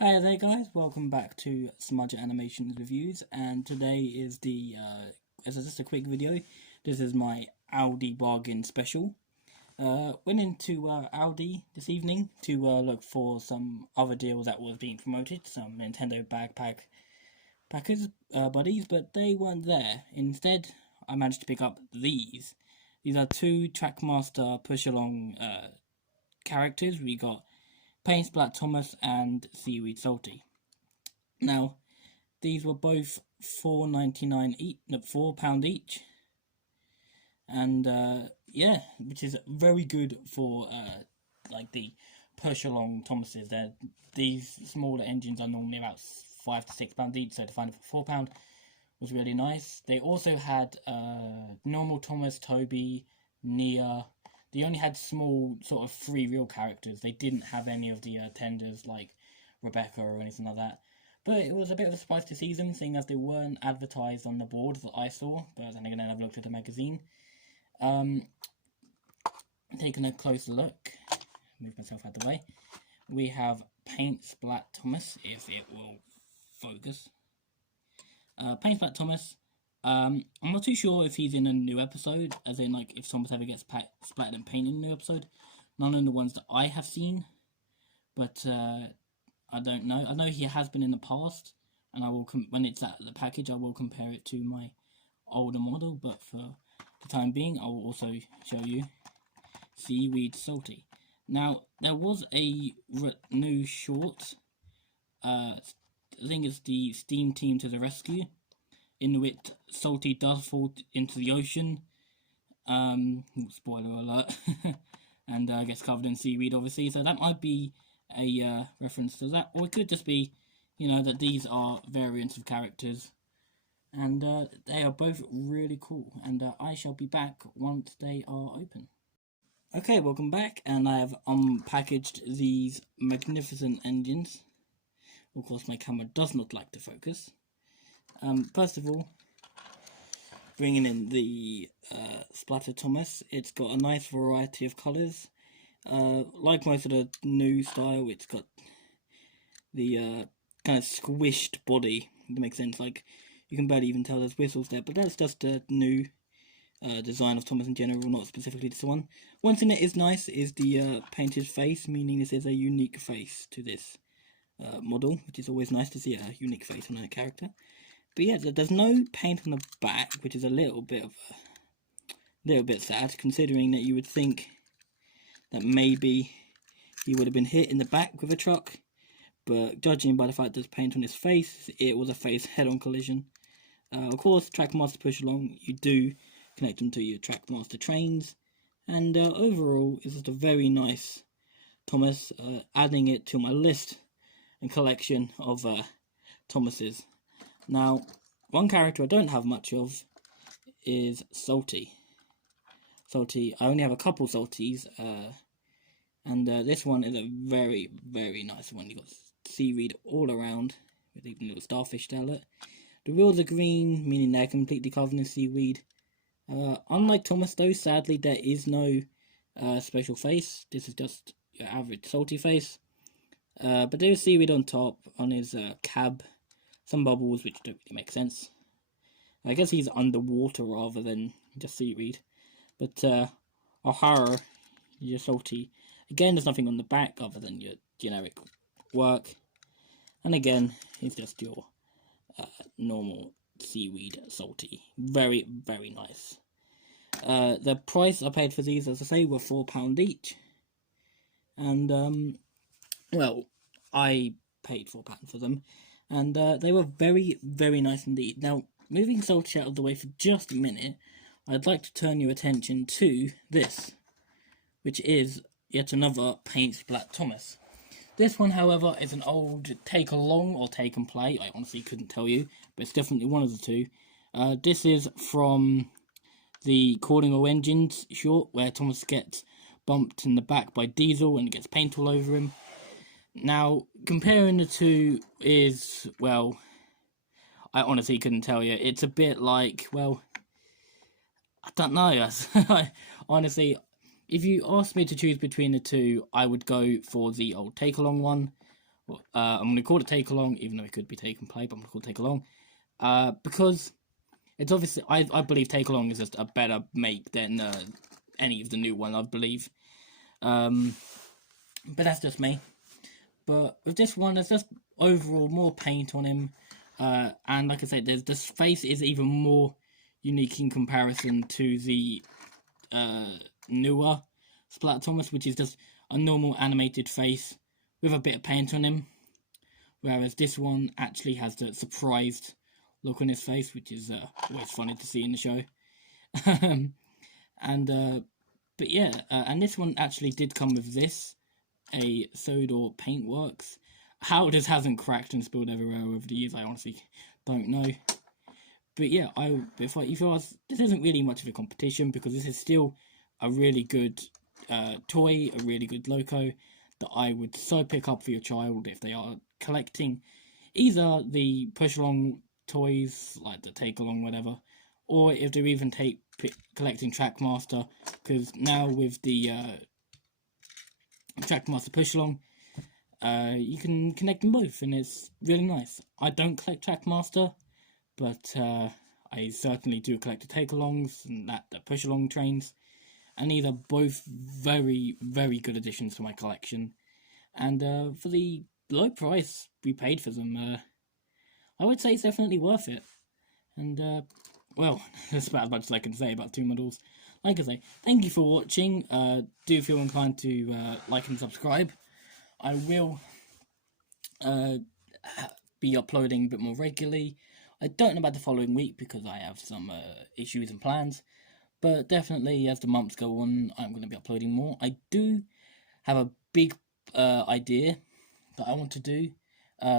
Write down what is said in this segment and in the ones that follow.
Hi there guys, welcome back to Smudge Animations Reviews, and today is this is just a quick video. This is my Aldi bargain special. Went into Aldi this evening to look for some other deals that was being promoted, some Nintendo packers, buddies, but they weren't there. Instead, I managed to pick up these. These are two Trackmaster push-along characters. We got Paint Splat Thomas and Seaweed Salty. Now, these were both £4.99 each, no, £4 each, and yeah, which is very good for like the push along Thomases. These smaller engines are normally about £5 to £6 each, so to find it for £4 was really nice. They also had normal Thomas, Toby, Nia. They only had small sort of free real characters. They didn't have any of the tenders like Rebecca or anything like that. But it was a bit of a surprise to see them, seeing as they weren't advertised on the board that I saw. But then again, I've looked at the magazine. Taking a closer look, move myself out of the way. We have Paint Splat Thomas, if it will focus. Paint Splat Thomas. I'm not too sure if he's in a new episode, as in like if Thomas ever gets splattered and painted in a new episode. None of the ones that I have seen, but I don't know. I know he has been in the past, and I will when it's at the package, I will compare it to my older model. But for the time being, I will also show you Seaweed Salty. Now there was a new short. I think it's the Steam Team to the Rescue, in which Salty does fall into the ocean. Spoiler alert. And gets covered in seaweed, obviously. So that might be a reference to that, or it could just be, that these are variants of characters, and they are both really cool. And I shall be back once they are open. Okay, welcome back, and I have unpackaged these magnificent engines. Of course, my camera does not like to focus. First of all, bringing in the Splatter Thomas. It's got a nice variety of colours. Like most of the new style, it's got the kind of squished body. That makes sense. Like, you can barely even tell there's whistles there, but that's just a new design of Thomas in general, not specifically this one. One thing that is nice is the painted face, meaning this is a unique face to this model, which is always nice to see a unique face on a character. But yeah, there's no paint on the back, which is a little bit sad, considering that you would think that maybe he would have been hit in the back with a truck. But judging by the fact there's paint on his face, it was a face head-on collision. Of course, Trackmaster push along, you do connect them to your Trackmaster trains, and overall, it's just a very nice Thomas. Adding it to my list and collection of Thomases. Now, one character I don't have much of is Salty. I only have a couple Salties, and this one is a very, very nice one. You've got seaweed all around, with even a little starfish tail. The wheels are green, meaning they're completely covered in seaweed. Unlike Thomas, though, sadly, there is no special face. This is just your average Salty face. But there is seaweed on top, on his cab. Some bubbles, which don't really make sense. I guess he's underwater rather than just seaweed. But O'Hara, your Salty. Again, there's nothing on the back other than your generic work. And again, it's just your normal seaweed Salty. Very, very nice. The price I paid for these, as I say, were £4 each. And, well, I paid £4 for them. And they were very, very nice indeed. Now, moving Salty out of the way for just a minute, I'd like to turn your attention to this, which is yet another Paint Splat Thomas. This one, however, is an old take-along or take-and-play. I honestly couldn't tell you, but it's definitely one of the two. This is from the Calling All Engines short, where Thomas gets bumped in the back by Diesel and gets paint all over him. Now, comparing the two is, well, I honestly couldn't tell you. It's a bit like, well, I don't know. Honestly, if you asked me to choose between the two, I would go for the old take-along one. Well, I'm going to call it Take Along, even though it could be Take and Play, but I'm going to call it Take Along. Because it's obviously, I believe Take Along is just a better make than any of the new one, I believe. But that's just me. But with this one, there's just overall more paint on him. And like I said, this face is even more unique in comparison to the newer Splatter Thomas, which is just a normal animated face with a bit of paint on him. Whereas this one actually has the surprised look on his face, which is always funny to see in the show. But yeah, and this one actually did come with this, a Sodor Paintworks. How this hasn't cracked and spilled everywhere over the years, I honestly don't know. But yeah, this isn't really much of a competition, because this is still a really good toy, a really good loco that I would so pick up for your child if they are collecting either the push along toys, like the take along, whatever, or if they're even collecting Trackmaster, because now with the Trackmaster push along, you can connect them both, and it's really nice. I don't collect Trackmaster, but I certainly do collect the take-alongs and the push-along trains, and these are both very, very good additions to my collection. And for the low price we paid for them, I would say it's definitely worth it. And well, that's about as much as I can say about two models. Like I say, thank you for watching. Do feel inclined to like and subscribe. I will be uploading a bit more regularly. I don't know about the following week because I have some issues and plans, but definitely as the months go on, I'm going to be uploading more. I do have a big idea that I want to do,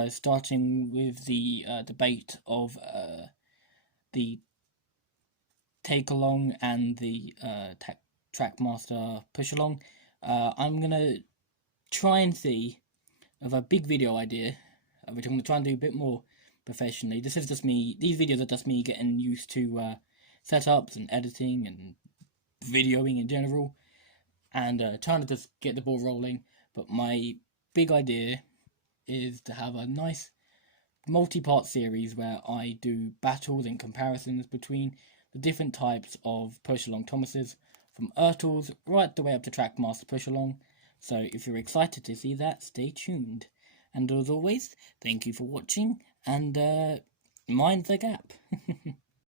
starting with the debate of the take along and the Trackmaster push along. I'm going to try and see of a big video idea, which I'm going to try and do a bit more professionally. This is just me, these videos are just me getting used to setups and editing and videoing in general, and trying to just get the ball rolling. But my big idea is to have a nice multi-part series where I do battles and comparisons between the different types of push-along Thomases, from Ertls right the way up to Trackmaster push-along. So if you're excited to see that, stay tuned. And as always, thank you for watching, and mind the gap.